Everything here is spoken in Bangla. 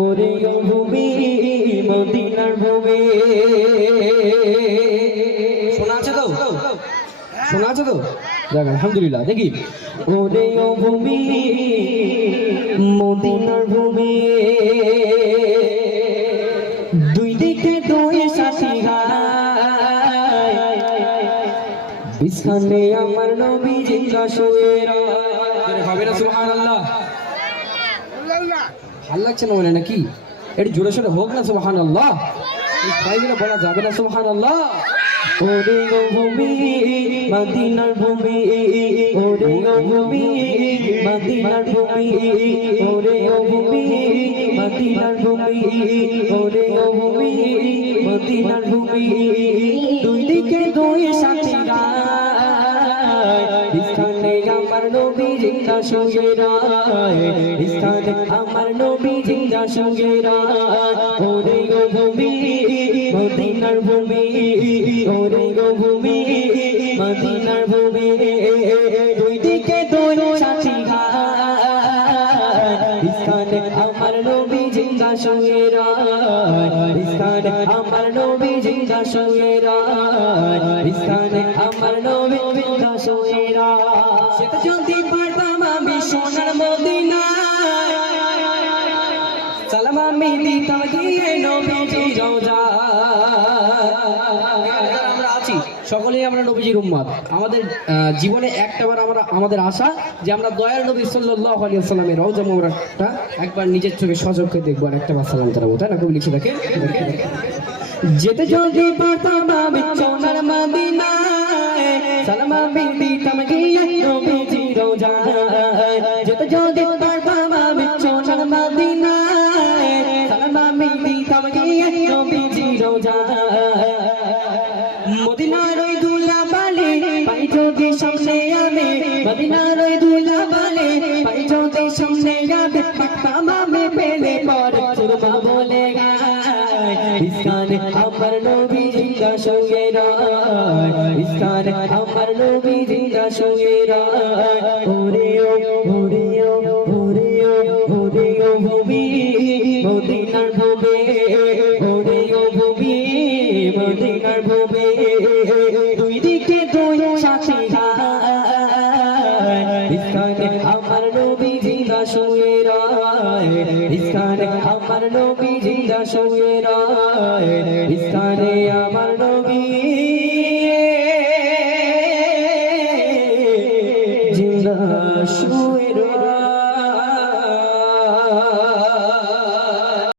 ওরে ভূমি মদিনার ভূমি, শোনা আছে তো? শোনা আছে তো? যাক আলহামদুলিল্লাহ। দেখি ওরে ভূমি মদিনার ভূমি, দুই দিকে দুই সাথী গায়, বিছানে আমার নবী জিন্দা শুয়ে রয়। হবে না সুবহানাল্লাহ? ভালো লাগছে না মনে নাকি? একটু জোরে সোরে হোক না সুবহানাল্লাহ। তাই বলে বলা যাবে না সুবহানাল্লাহ? ওরে ভূমি মদিনার ভূমি, ওরে ভূমি মদিনার ভূমি, ওরে ভূমি মদিনার ভূমি, ওরে ভূমি মদিনার ভূমি, দুই দিকে দুই সাথী গায়, স্থানে আমার নবী জিন্দা শুয়ে রয়, স্থানে আমার নবী জিন্দা শুয়ে রয়। ওরে ভূমি মদিনার ভূমি, ওরে ভূমি মদিনার ভূমি, দুই দিকে দুই সাথী গায়, স্থানে আমার নবী জিন্দা শুয়ে রয়, স্থানে আমার নবী জিন্দা শুয়ে রয়, স্থানে আমার নবী জিন্দা শুয়ে রয়। সেটা যদি পারতাম আমি সোনার মদিনায়, সালাম আমি দিতাম গিয়ে নবীজি রওজায়। আমরা আছি সকলেই আমরা নবীজির উম্মত। আমাদের জীবনে একটাবার আমাদের আশা যে আমরা দয়াল নবী সাল্লাল্লাহু আলাইহি ওয়াসাল্লামের রওজা মোবারকটা একবার নিজের চোখে সচক্ষে দেখবো আর একটাবার সালাম জানাবো, তাই না? কবি লিখে দেখেন, যেতে যদি পারতাম আমি সোনার মদিনায়, সালাম আমি দিতাম গিয়ে নবীজি রওজায়। যেতে যদি পারতাম আমি সোনার মদিনায়, সালাম আমি দিতাম গিয়ে নবীজি রওজায়। মদিনার ওই দুলা বালি পাই যদি সামনে আমি, মদিনার ওই দুলা বালি পাই যদি সামনে আমি, পাকতাম আমি পেলে পর সুরমা বলে গায়, স্থানে আমার নবী জিন্দা শুয়ে রয়, স্থানে আমার নবী জিন্দা শুয়ে রয়। ওরে ওরে ওরে ওরে ভূমি মদিনার ভূমি, ওরে ভূমি মদিনার ভূমি, দুই দিকে দুই সাথী গায়, স্থানে আমার নবী জিন্দা শুয়ে রয়, স্থানে আমার নবী জিন্দা শুয়ে রয়, স্থানে আমার নবী জিন্দা শুয়ে রয়।